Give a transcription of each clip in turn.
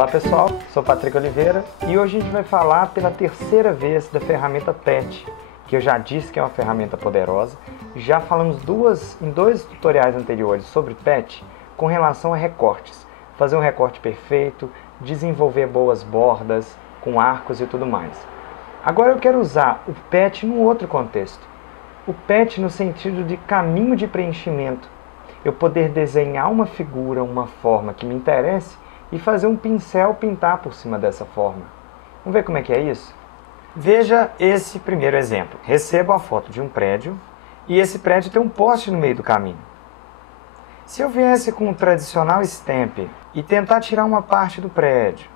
Olá pessoal, sou Patrick Oliveira e hoje a gente vai falar pela terceira vez da ferramenta PET, que eu já disse que é uma ferramenta poderosa. Já falamos em dois tutoriais anteriores sobre PET com relação a recortes. Fazer um recorte perfeito, desenvolver boas bordas com arcos e tudo mais. Agora eu quero usar o PET num outro contexto. O PET no sentido de caminho de preenchimento. Eu poder desenhar uma figura, uma forma que me interesse e fazer um pincel pintar por cima dessa forma. Vamos ver como é que é isso? Veja esse primeiro exemplo. Recebo a foto de um prédio e esse prédio tem um poste no meio do caminho. Se eu viesse com um tradicional stamp e tentar tirar uma parte do prédio,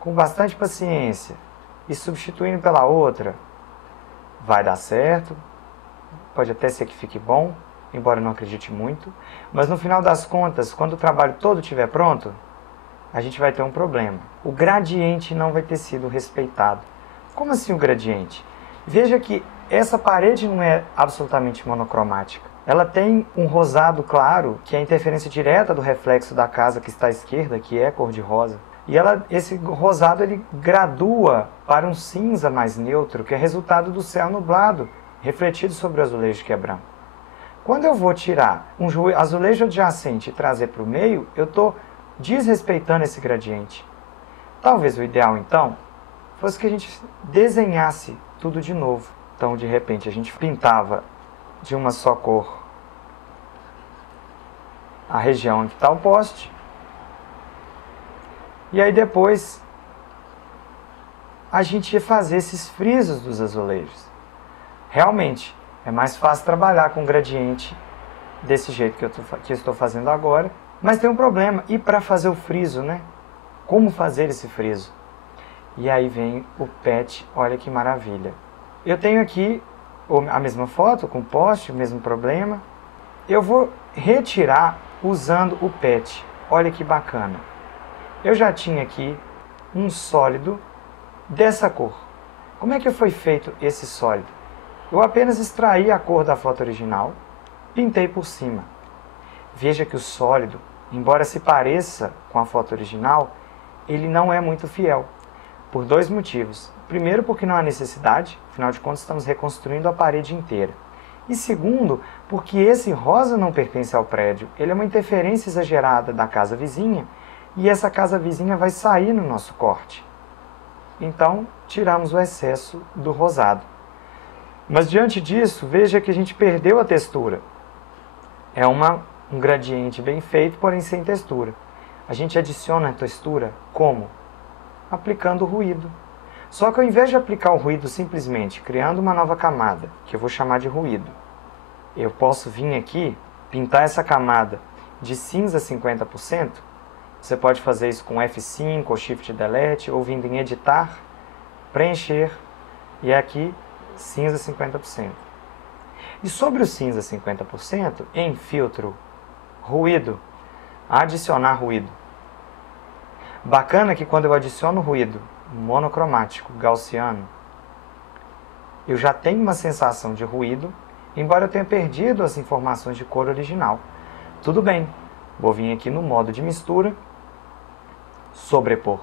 com bastante paciência, e substituindo pela outra, vai dar certo, pode até ser que fique bom, embora eu não acredite muito, mas no final das contas, quando o trabalho todo estiver pronto, a gente vai ter um problema. O gradiente não vai ter sido respeitado. Como assim o gradiente? Veja que essa parede não é absolutamente monocromática. Ela tem um rosado claro, que é a interferência direta do reflexo da casa que está à esquerda, que é cor-de-rosa. E esse rosado ele gradua para um cinza mais neutro, que é resultado do céu nublado, refletido sobre o azulejo que é branco. Quando eu vou tirar um azulejo adjacente e trazer para o meio, eu estou desrespeitando esse gradiente. Talvez o ideal, então, fosse que a gente desenhasse tudo de novo. Então, de repente, a gente pintava de uma só cor a região onde está o poste. E aí depois a gente ia fazer esses frisos dos azulejos. Realmente, é mais fácil trabalhar com gradiente desse jeito que eu estou fazendo agora. Mas tem um problema, e para fazer o friso, né? Como fazer esse friso? E aí vem o PET, olha que maravilha. Eu tenho aqui a mesma foto, com poste, o mesmo problema. Eu vou retirar usando o PET, olha que bacana. Eu já tinha aqui um sólido dessa cor. Como é que foi feito esse sólido? Eu apenas extraí a cor da foto original, pintei por cima. Veja que o sólido, embora se pareça com a foto original, ele não é muito fiel, por dois motivos. Primeiro, porque não há necessidade, afinal de contas estamos reconstruindo a parede inteira. E segundo, porque esse rosa não pertence ao prédio, ele é uma interferência exagerada da casa vizinha, e essa casa vizinha vai sair no nosso corte. Então, tiramos o excesso do rosado. Mas diante disso, veja que a gente perdeu a textura. É um gradiente bem feito, porém sem textura. A gente adiciona a textura como? Aplicando o ruído. Só que ao invés de aplicar o ruído simplesmente criando uma nova camada, que eu vou chamar de ruído, eu posso vir aqui, pintar essa camada de cinza 50%. Você pode fazer isso com F5 ou Shift Delete, ou vindo em editar, preencher, e aqui cinza 50%. E sobre o cinza 50%, em filtro ruído, adicionar ruído. Bacana que quando eu adiciono ruído monocromático gaussiano, eu já tenho uma sensação de ruído, embora eu tenha perdido as informações de cor original. Tudo bem, vou vir aqui no modo de mistura, sobrepor.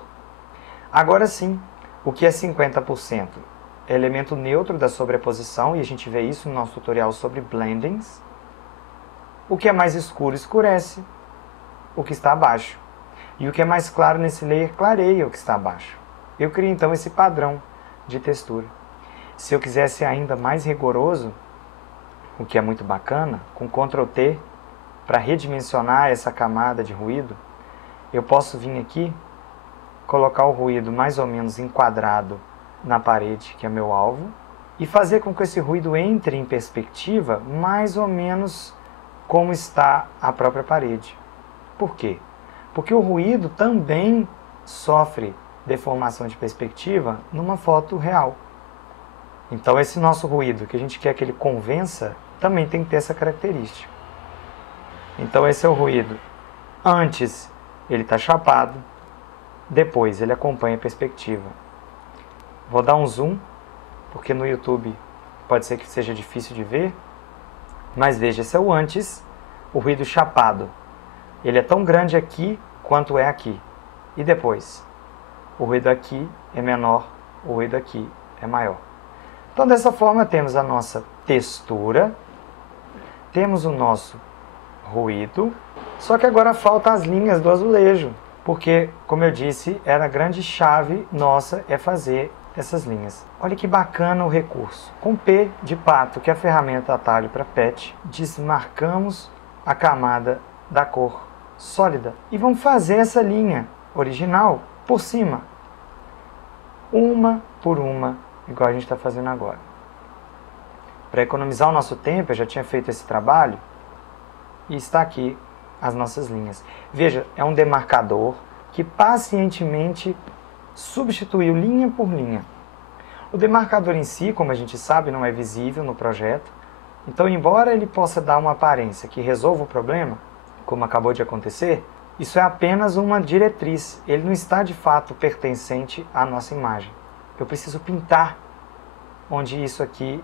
Agora sim, o que é 50%? É elemento neutro da sobreposição, e a gente vê isso no nosso tutorial sobre blendings. O que é mais escuro escurece o que está abaixo. E o que é mais claro nesse layer clareia o que está abaixo. Eu criei então esse padrão de textura. Se eu quiser ser ainda mais rigoroso, o que é muito bacana, com Ctrl T, para redimensionar essa camada de ruído, eu posso vir aqui, colocar o ruído mais ou menos enquadrado na parede, que é meu alvo, e fazer com que esse ruído entre em perspectiva mais ou menos como está a própria parede. Por quê? Porque o ruído também sofre deformação de perspectiva numa foto real. Então esse nosso ruído, que a gente quer que ele convença, também tem que ter essa característica. Então esse é o ruído. Antes ele está chapado, depois ele acompanha a perspectiva. Vou dar um zoom, porque no YouTube pode ser que seja difícil de ver, mas veja, esse é o antes, o ruído chapado. Ele é tão grande aqui quanto é aqui. E depois, o ruído aqui é menor, o ruído aqui é maior. Então, dessa forma, temos a nossa textura, temos o nosso ruído, só que agora faltam as linhas do azulejo, porque, como eu disse, era a grande chave nossa é fazer essas linhas. Olha que bacana o recurso. Com P de pato, que é a ferramenta atalho para PET, desmarcamos a camada da cor sólida e vamos fazer essa linha original por cima, uma por uma, igual a gente está fazendo agora. Para economizar o nosso tempo, eu já tinha feito esse trabalho e está aqui as nossas linhas. Veja, é um demarcador que pacientemente substituiu linha por linha. O demarcador em si, como a gente sabe, não é visível no projeto. Então, embora ele possa dar uma aparência que resolva o problema, como acabou de acontecer, isso é apenas uma diretriz. Ele não está de fato pertencente à nossa imagem. Eu preciso pintar onde isso aqui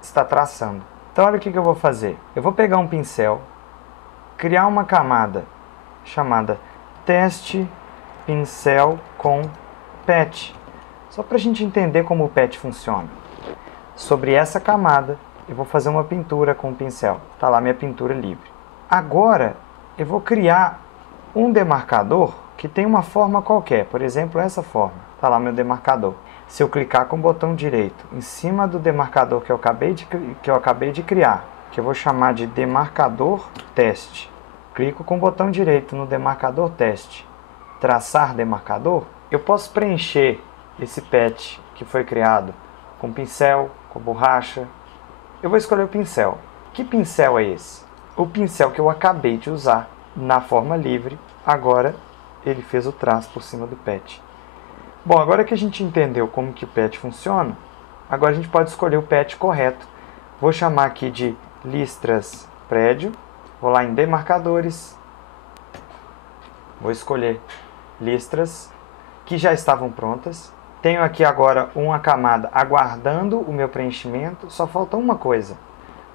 está traçando. Então, olha o que eu vou fazer. Eu vou pegar um pincel, criar uma camada chamada Teste Pincel com PET. Só para a gente entender como o PET funciona. Sobre essa camada, eu vou fazer uma pintura com o pincel. Está lá minha pintura livre. Agora, eu vou criar um demarcador que tem uma forma qualquer. Por exemplo, essa forma. Está lá meu demarcador. Se eu clicar com o botão direito em cima do demarcador que eu acabei de criar, que eu vou chamar de demarcador teste, clico com o botão direito no demarcador teste, traçar demarcador, eu posso preencher esse PET que foi criado com pincel, com borracha. Eu vou escolher o pincel. Que pincel é esse? O pincel que eu acabei de usar na forma livre, agora ele fez o traço por cima do PET. Bom, agora que a gente entendeu como que o PET funciona, agora a gente pode escolher o PET correto. Vou chamar aqui de listras prédio, vou lá em demarcadores, vou escolher listras que já estavam prontas. Tenho aqui agora uma camada aguardando o meu preenchimento, só falta uma coisa,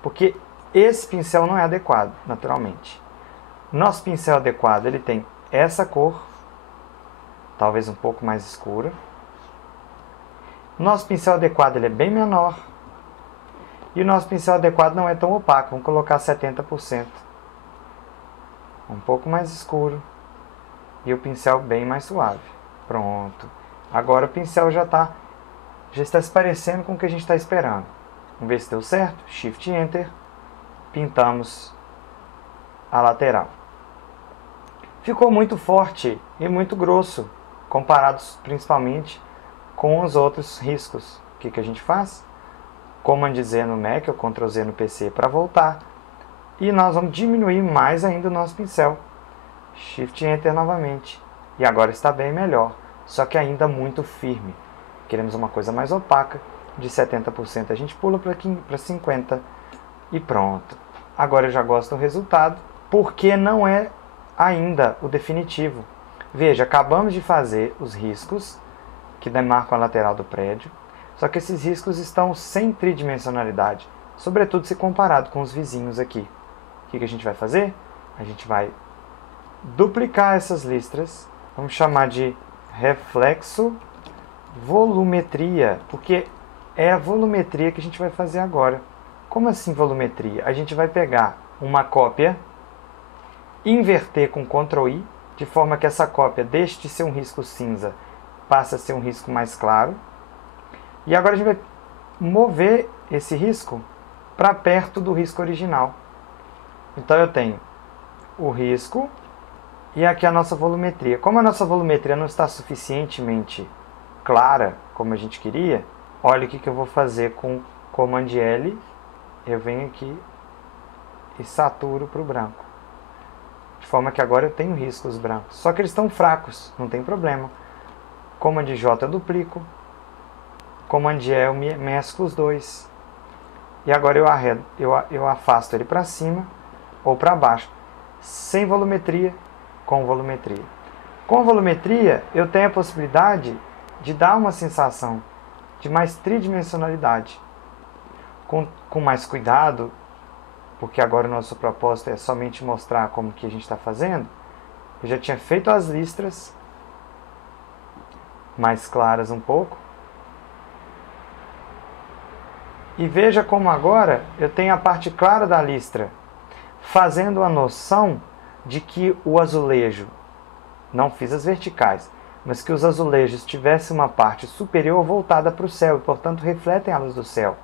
porque esse pincel não é adequado, naturalmente. Nosso pincel adequado, ele tem essa cor, talvez um pouco mais escura. Nosso pincel adequado, ele é bem menor. E o nosso pincel adequado não é tão opaco, vamos colocar 70%. Um pouco mais escuro. E o pincel bem mais suave. Pronto. Agora o pincel já está se parecendo com o que a gente está esperando. Vamos ver se deu certo. Shift Enter. Pintamos a lateral. Ficou muito forte e muito grosso, comparados principalmente com os outros riscos. O que a gente faz? Command Z no Mac ou Ctrl Z no PC para voltar. E nós vamos diminuir mais ainda o nosso pincel. Shift Enter novamente. E agora está bem melhor, só que ainda muito firme. Queremos uma coisa mais opaca, de 70% a gente pula para 50% e pronto. Agora eu já gosto do resultado, porque não é ainda o definitivo. Veja, acabamos de fazer os riscos que demarcam a lateral do prédio, só que esses riscos estão sem tridimensionalidade, sobretudo se comparado com os vizinhos aqui. O que a gente vai fazer? A gente vai duplicar essas listras, vamos chamar de reflexo volumetria, porque é a volumetria que a gente vai fazer agora. Como assim volumetria? A gente vai pegar uma cópia, inverter com Ctrl I, de forma que essa cópia deixe de ser um risco cinza, passe a ser um risco mais claro. E agora a gente vai mover esse risco para perto do risco original. Então eu tenho o risco e aqui a nossa volumetria. Como a nossa volumetria não está suficientemente clara, como a gente queria, olha o que eu vou fazer com Command L. Eu venho aqui e saturo para o branco. De forma que agora eu tenho riscos brancos. Só que eles estão fracos, não tem problema. Command J eu duplico. Command E eu mesclo os dois. E agora eu afasto ele para cima ou para baixo. Sem volumetria, com volumetria. Com volumetria eu tenho a possibilidade de dar uma sensação de mais tridimensionalidade. Com mais cuidado, porque agora o nosso propósito é somente mostrar como que a gente está fazendo. Eu já tinha feito as listras, mais claras um pouco. E veja como agora eu tenho a parte clara da listra, fazendo a noção de que o azulejo, não fiz as verticais, mas que os azulejos tivessem uma parte superior voltada para o céu e, portanto, refletem a luz do céu,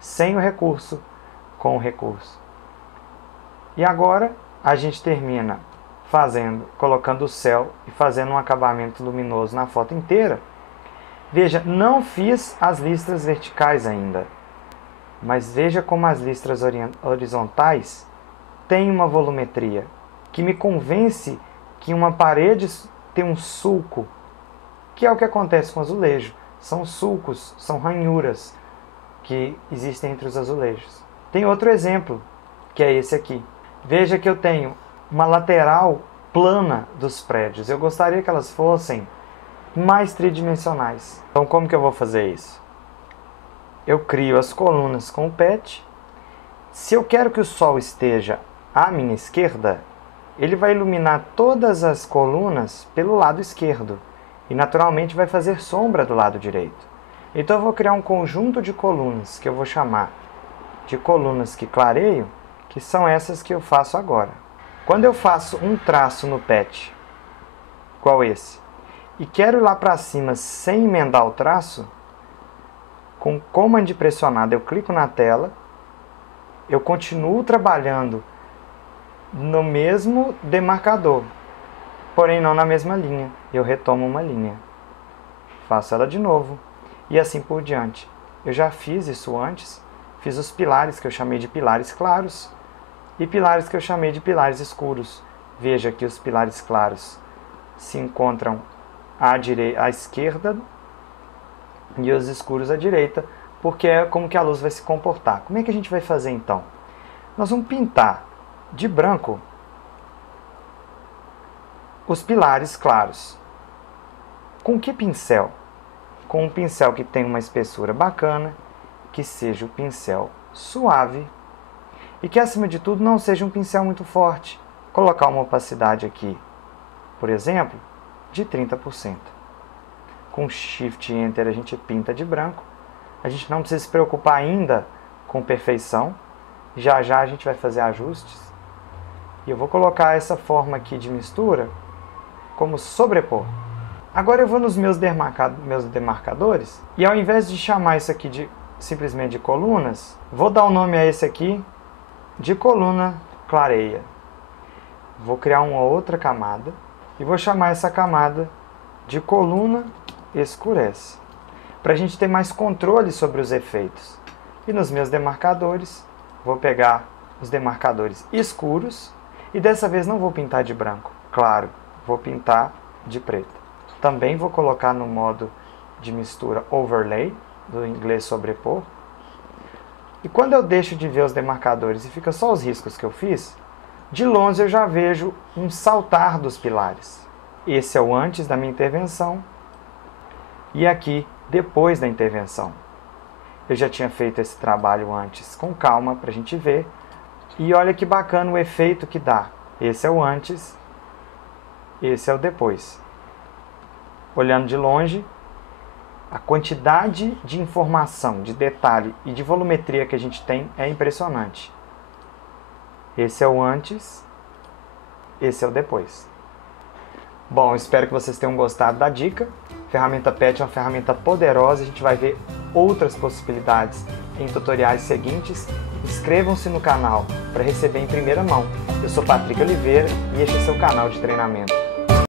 sem o recurso, com o recurso. E agora a gente termina colocando o céu e fazendo um acabamento luminoso na foto inteira. Veja, não fiz as listras verticais ainda, mas veja como as listras horizontais têm uma volumetria que me convence que uma parede tem um sulco, que é o que acontece com o azulejo. São sulcos, são ranhuras que existem entre os azulejos. Tem outro exemplo, que é esse aqui. Veja que eu tenho uma lateral plana dos prédios. Eu gostaria que elas fossem mais tridimensionais. Então, como que eu vou fazer isso? Eu crio as colunas com o PET. Se eu quero que o sol esteja à minha esquerda, ele vai iluminar todas as colunas pelo lado esquerdo e naturalmente vai fazer sombra do lado direito. Então eu vou criar um conjunto de colunas que eu vou chamar de colunas que clareiam, que são essas que eu faço agora. Quando eu faço um traço no PET, igual esse, e quero ir lá para cima sem emendar o traço, com Command pressionado eu clico na tela, eu continuo trabalhando no mesmo demarcador, porém não na mesma linha. Eu retomo uma linha, faço ela de novo e assim por diante. Eu já fiz isso antes, fiz os pilares que eu chamei de pilares claros e pilares que eu chamei de pilares escuros. Veja que os pilares claros se encontram à esquerda e os escuros à direita, porque é como que a luz vai se comportar. Como é que a gente vai fazer então? Nós vamos pintar de branco os pilares claros. Com que pincel? Com um pincel que tem uma espessura bacana, que seja um pincel suave e que, acima de tudo, não seja um pincel muito forte. Colocar uma opacidade aqui, por exemplo, de 30%. Com Shift e Enter a gente pinta de branco. A gente não precisa se preocupar ainda com perfeição. Já já a gente vai fazer ajustes. E eu vou colocar essa forma aqui de mistura como sobrepor. Agora eu vou nos meus demarcadores e, ao invés de chamar isso aqui simplesmente de colunas, vou dar o nome a esse aqui de coluna clareia. Vou criar uma outra camada e vou chamar essa camada de coluna escurece, para a gente ter mais controle sobre os efeitos. E nos meus demarcadores, vou pegar os demarcadores escuros e dessa vez não vou pintar de branco, claro, vou pintar de preto. Também vou colocar no modo de mistura overlay, do inglês sobrepor. E quando eu deixo de ver os demarcadores e fica só os riscos que eu fiz, de longe eu já vejo um saltar dos pilares. Esse é o antes da minha intervenção e aqui depois da intervenção. Eu já tinha feito esse trabalho antes com calma para a gente ver. E olha que bacana o efeito que dá. Esse é o antes, esse é o depois. Olhando de longe, a quantidade de informação, de detalhe e de volumetria que a gente tem é impressionante. Esse é o antes, esse é o depois. Bom, espero que vocês tenham gostado da dica. A ferramenta PET é uma ferramenta poderosa, a gente vai ver outras possibilidades em tutoriais seguintes. Inscrevam-se no canal para receber em primeira mão. Eu sou Patrick Oliveira e este é seu canal de treinamento.